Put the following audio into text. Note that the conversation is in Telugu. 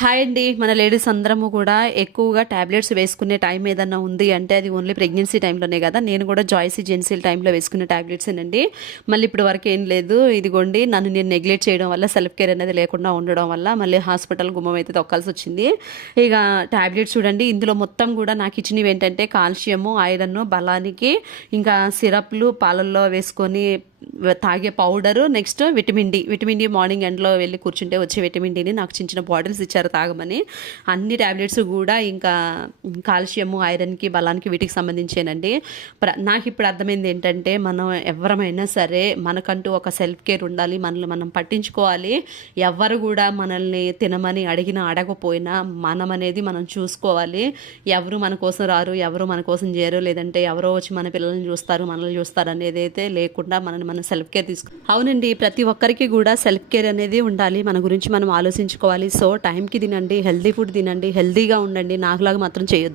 హాయ్ అండి. మన లేడీస్ అందరము కూడా ఎక్కువగా టాబ్లెట్స్ వేసుకునే టైం ఏదన్నా ఉంది అంటే అది ఓన్లీ ప్రెగ్నెన్సీ టైంలోనే కదా. నేను కూడా జాయ్సీ జెన్సీల్ టైంలో వేసుకునే టాబ్లెట్సేనండి. మళ్ళీ ఇప్పటి వరకు ఏం లేదు. ఇదిగోండి నన్ను నేను నెగ్లెక్ట్ చేయడం వల్ల సెల్ఫ్ కేర్ అనేది లేకుండా ఉండడం వల్ల మళ్ళీ హాస్పిటల్ గుమ్మం అయితే తొక్కాల్సి వచ్చింది. ఇక టాబ్లెట్స్ చూడండి, ఇందులో మొత్తం కూడా నాకు ఇచ్చినవి ఏంటంటే కాల్షియము, ఐరన్, బలానికి, ఇంకా సిరప్లు పాలల్లో వేసుకొని తాగే powder, next vitamin D morning ఎండ్లో వెళ్ళి కూర్చుంటే వచ్చే విటమిన్ డిని నాకు చిన్న చిన్న బాటిల్స్ ఇచ్చారు తాగమని. అన్ని ట్యాబ్లెట్స్ కూడా ఇంకా కాల్షియము, ఐరన్కి, బలానికి, వీటికి సంబంధించేనండి. నాకు ఇప్పుడు అర్థమైంది ఏంటంటే మనం ఎవరమైనా సరే మనకంటూ ఒక సెల్ఫ్ కేర్ ఉండాలి, మనల్ని మనం పట్టించుకోవాలి. ఎవరు కూడా మనల్ని తినమని అడిగినా అడగపోయినా మనం అనేది మనం చూసుకోవాలి. ఎవరు మన కోసం రారు, ఎవరు మన కోసం చేయరు, లేదంటే ఎవరో వచ్చి మన పిల్లల్ని చూస్తారు, మనల్ని చూస్తారు అనేది అయితే లేకుండా మనల్ని మనం సెల్ఫ్ కేర్ అవునండి, ప్రతి ఒక్కరికి కూడా సెల్ఫ్ కేర్ అనేది ఉండాలి. మన గురించి మనం ఆలోచించుకోవాలి. సో టైంకి తినండి, హెల్దీ ఫుడ్ తినండి, హెల్దీగా ఉండండి. నాకులాగా మాత్రం చేయొద్దు.